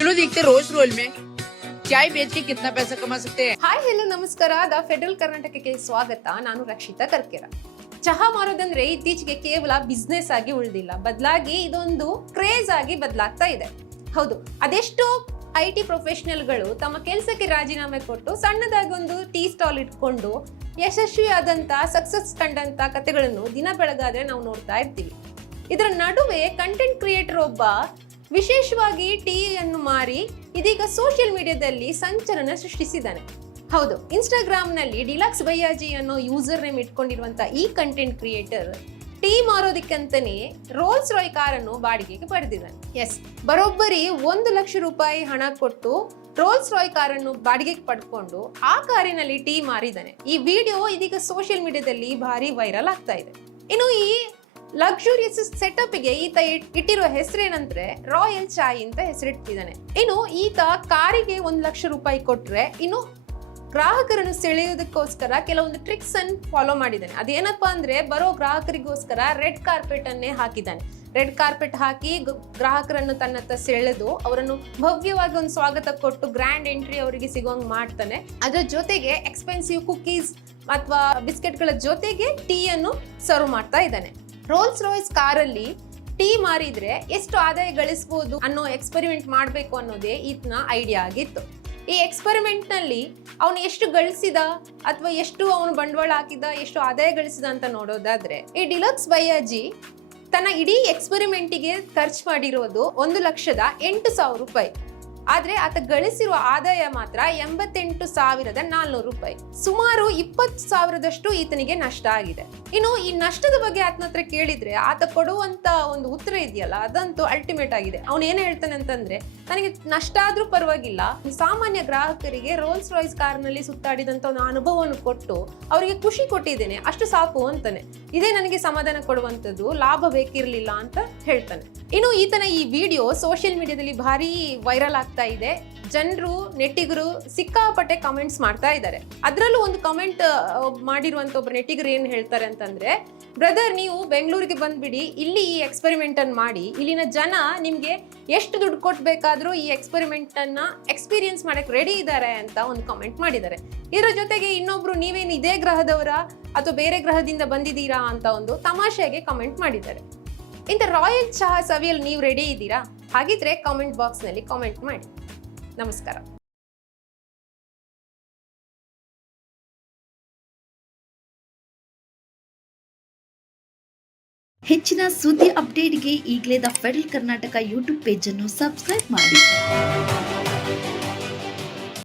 चलो देखते रोज रोल में चाय बेच के कितना पैसा कमा सकते हैं। ಹಾಯ್ ಹೆಲೋ ನಮಸ್ಕಾರ. ದ ಫೆಡರಲ್ ಕರ್ನಾಟಕಕ್ಕೆ ಸ್ವಾಗತ. ನಾನು ರಕ್ಷಿತಾ ಕರ್ಕೆರ. ಚಹಾ ಮಾರೋದಂದ್ರೆ ಇತ್ತೀಚೆಗೆ ಕೇವಲ ಬಿಸ್ನೆಸ್ ಆಗಿ ಉಳಿದಿಲ್ಲ, ಬದಲಾಗಿ ಇದೊಂದು ಕ್ರೇಜ್ ಆಗಿ ಬದಲಾಗ್ತಾ ಇದೆ. ಹೌದು, ಅದೆಷ್ಟೋ IT ಪ್ರೊಫೆಷನಲ್ಗಳು ತಮ್ಮ ಕೆಲಸಕ್ಕೆ ರಾಜೀನಾಮೆ ಕೊಟ್ಟು ಸಣ್ಣದಾಗಿ ಒಂದು ಟೀ ಸ್ಟಾಲ್ ಇಟ್ಕೊಂಡು ಯಶಸ್ವಿಯಾದಂತ ಸಕ್ಸಸ್ ಕಂಡಂತ ಕಥೆಗಳನ್ನು ದಿನ ಬೆಳಗಾದ್ರೆ ನಾವು ನೋಡ್ತಾ ಇರ್ತೀವಿ. ಇದರ ನಡುವೆ ಕಂಟೆಂಟ್ ಕ್ರಿಯೇಟರ್ ಒಬ್ಬ ವಿಶೇಷವಾಗಿ ಟೀ ಅನ್ನು ಮಾರಿ ಇದೀಗ ಸೋಷಿಯಲ್ ಮೀಡಿಯಾದಲ್ಲಿ ಸಂಚಲನ ಸೃಷ್ಟಿಸಿದ್ದಾನೆ. ಹೌದು, ಇನ್ಸ್ಟಾಗ್ರಾಮ್ ನಲ್ಲಿ ಡಿಲಕ್ಸ್ ಭಯ್ಯಾಜಿ ಅನ್ನೋ ಯೂಸರ್ ನೇಮ್ ಇಟ್ಕೊಂಡಿರುವಂತ ಈ ಕಂಟೆಂಟ್ ಕ್ರಿಯೇಟರ್ ಟೀ ಮಾರೋದಕ್ಕಂತಾನೆ ರೋಲ್ಸ್ ರಾಯ್ ಕಾರನ್ನು ಬಾಡಿಗೆಗೆ ಪಡೆದಿದ್ದಾನೆ. ಎಸ್, ಬರೋಬ್ಬರಿ 1 ಲಕ್ಷ ರೂಪಾಯಿ ಹಣ ಕೊಟ್ಟು ರೋಲ್ಸ್ ರಾಯ್ ಕಾರನ್ನು ಬಾಡಿಗೆಗೆ ಪಡ್ಕೊಂಡು ಆ ಕಾರಿನಲ್ಲಿ ಟೀ ಮಾರಿದ್ದಾನೆ. ಈ ವಿಡಿಯೋ ಇದೀಗ ಸೋಷಿಯಲ್ ಮೀಡಿಯಾದಲ್ಲಿ ಭಾರಿ ವೈರಲ್ ಆಗ್ತಾ ಇದೆ. ಇನ್ನು ಈ ಲಕ್ಸುರಿಯಸ್ ಸೆಟಪ್ಗೆ ಈತ ಇಟ್ಟಿರುವ ಹೆಸರೇನಂದ್ರೆ ರಾಯಲ್ ಚಾಯ್ ಅಂತ ಹೆಸರಿಟ್ಟಿದ್ದಾನೆ. ಇನ್ನು ಈತ ಕಾರಿಗೆ 1 ಲಕ್ಷ ರೂಪಾಯಿ ಕೊಟ್ರೆ ಇನ್ನು ಗ್ರಾಹಕರನ್ನು ಸೆಳೆಯೋದಕ್ಕೋಸ್ಕರ ಕೆಲವೊಂದು ಟ್ರಿಕ್ಸ್ ಅನ್ನು ಫಾಲೋ ಮಾಡಿದ್ದಾನೆ. ಅದೇನಪ್ಪಾ ಅಂದ್ರೆ ಬರೋ ಗ್ರಾಹಕರಿಗೋಸ್ಕರ ರೆಡ್ ಕಾರ್ಪೆಟ್ ಅನ್ನೇ ಹಾಕಿದ್ದಾನೆ. ರೆಡ್ ಕಾರ್ಪೆಟ್ ಹಾಕಿ ಗ್ರಾಹಕರನ್ನು ತನ್ನತ್ತ ಸೆಳೆದು ಅವರನ್ನು ಭವ್ಯವಾಗಿ ಒಂದು ಸ್ವಾಗತ ಕೊಟ್ಟು ಗ್ರ್ಯಾಂಡ್ ಎಂಟ್ರಿ ಅವರಿಗೆ ಸಿಗೋಂಗ್ ಮಾಡ್ತಾನೆ. ಅದರ ಜೊತೆಗೆ ಎಕ್ಸ್ಪೆನ್ಸಿವ್ ಕುಕೀಸ್ ಅಥವಾ ಬಿಸ್ಕೆಟ್ಗಳ ಜೊತೆಗೆ ಟೀ ಅನ್ನು ಸರ್ವ್ ಮಾಡ್ತಾ ಇದ್ದಾನೆ. ರೋಲ್ಸ್ ರಾಯ್ಸ್ ಕಾರಲ್ಲಿ ಟೀ ಮಾರಿದ್ರೆ ಎಷ್ಟು ಆದಾಯ ಗಳಿಸಬಹುದು ಅನ್ನೋ ಎಕ್ಸ್ಪೆರಿಮೆಂಟ್ ಮಾಡಬೇಕು ಅನ್ನೋದೇ ಈತನ ಐಡಿಯಾ ಆಗಿತ್ತು. ಈ ಎಕ್ಸ್ಪೆರಿಮೆಂಟ್ ನಲ್ಲಿ ಅವನು ಎಷ್ಟು ಗಳಿಸಿದ ಅಥವಾ ಎಷ್ಟು ಅವನು ಬಂಡವಾಳ ಹಾಕಿದ, ಎಷ್ಟು ಆದಾಯ ಗಳಿಸಿದ ಅಂತ ನೋಡೋದಾದ್ರೆ ಈ ಡಿಲಕ್ಸ್ ಭಯ್ಯಾಜಿ ತನ್ನ ಇಡೀ ಎಕ್ಸ್ಪೆರಿಮೆಂಟಿಗೆ ಖರ್ಚು ಮಾಡಿರೋದು 1,08,000 ರೂಪಾಯಿ. ಆದ್ರೆ ಆತ ಗಳಿಸಿರುವ ಆದಾಯ ಮಾತ್ರ 88,400 ರೂಪಾಯಿ. ಸುಮಾರು 20,000ದಷ್ಟು ಈತನಿಗೆ ನಷ್ಟ ಆಗಿದೆ. ಇನ್ನು ಈ ನಷ್ಟದ ಬಗ್ಗೆ ಆತನ ಹತ್ರ ಕೇಳಿದ್ರೆ ಆತ ಕೊಡುವಂತ ಒಂದು ಉತ್ತರ ಇದೆಯಲ್ಲ, ಅದಂತೂ ಅಲ್ಟಿಮೇಟ್ ಆಗಿದೆ. ಅವನು ಏನ್ ಹೇಳ್ತಾನೆ ಅಂತಂದ್ರೆ, ನನಗೆ ನಷ್ಟ ಆದ್ರೂ ಪರವಾಗಿಲ್ಲ, ಸಾಮಾನ್ಯ ಗ್ರಾಹಕರಿಗೆ ರೋಲ್ಸ್ ರಾಯ್ಸ್ ಕಾರ್ನಲ್ಲಿ ಸುತ್ತಾಡಿದಂತ ಒಂದು ಅನುಭವವನ್ನು ಕೊಟ್ಟು ಅವರಿಗೆ ಖುಷಿ ಕೊಟ್ಟಿದ್ದೇನೆ, ಅಷ್ಟು ಸಾಕು ಅಂತಾನೆ. ಇದೇ ನನಗೆ ಸಮಾಧಾನ ಕೊಡುವಂತದ್ದು, ಲಾಭ ಬೇಕಿರ್ಲಿಲ್ಲ ಅಂತ ಹೇಳ್ತಾನೆ. ಇನ್ನು ಈತನ ಈ ವಿಡಿಯೋ ಸೋಷಿಯಲ್ ಮೀಡಿಯಾದಲ್ಲಿ ಭಾರಿ ವೈರಲ್ ಆಗ್ತಾ ಇದೆ. ಜನರು, ನೆಟ್ಟಿಗರು ಸಿಕ್ಕಾಪಟ್ಟೆ ಕಮೆಂಟ್ಸ್ ಮಾಡ್ತಾ ಇದ್ದಾರೆ. ಅದರಲ್ಲೂ ಒಂದು ಕಮೆಂಟ್ ಮಾಡಿರುವಂತ ಒಬ್ಬ ನೆಟ್ಟಿಗರು ಏನ್ ಹೇಳ್ತಾರೆ ಅಂತಂದ್ರೆ, ಬ್ರದರ್ ನೀವು ಬೆಂಗಳೂರಿಗೆ ಬಂದ್ಬಿಡಿ, ಇಲ್ಲಿ ಈ ಎಕ್ಸ್ಪೆರಿಮೆಂಟ್ ಅನ್ನು ಮಾಡಿ, ಇಲ್ಲಿನ ಜನ ನಿಮ್ಗೆ ಎಷ್ಟು ದುಡ್ಡು ಕೊಟ್ಬೇಕಾದ್ರೂ ಈ ಎಕ್ಸ್ಪೆರಿಮೆಂಟ್ ಅನ್ನ ಎಕ್ಸ್ಪೀರಿಯನ್ಸ್ ಮಾಡಕ್ ರೆಡಿ ಇದ್ದಾರೆ ಅಂತ ಒಂದು ಕಮೆಂಟ್ ಮಾಡಿದ್ದಾರೆ. ಇದರ ಜೊತೆಗೆ ಇನ್ನೊಬ್ರು, ನೀವೇನು ಇದೇ ಗ್ರಹದವರ ಅಥವಾ ಬೇರೆ ಗ್ರಹದಿಂದ ಬಂದಿದ್ದೀರಾ ಅಂತ ಒಂದು ತಮಾಷೆಗೆ ಕಮೆಂಟ್ ಮಾಡಿದ್ದಾರೆ. ಇಂಥ ರಾಯಲ್ ಚಹಾ ಸವಿಯಲು ನೀವು ರೆಡಿ ಇದ್ದೀರಾ? ಹಾಗಿದ್ರೆ ಕಾಮೆಂಟ್ ಬಾಕ್ಸ್ ನಲ್ಲಿ ಕಾಮೆಂಟ್ ಮಾಡಿ. ನಮಸ್ಕಾರ. ಹೆಚ್ಚಿನ ಸುದ್ದಿ ಅಪ್ಡೇಟ್ಗೆ ಈಗಲೇ the federal Karnataka YouTube page ಅನ್ನು ಸಬ್ಸ್ಕ್ರೈಬ್ ಮಾಡಿ.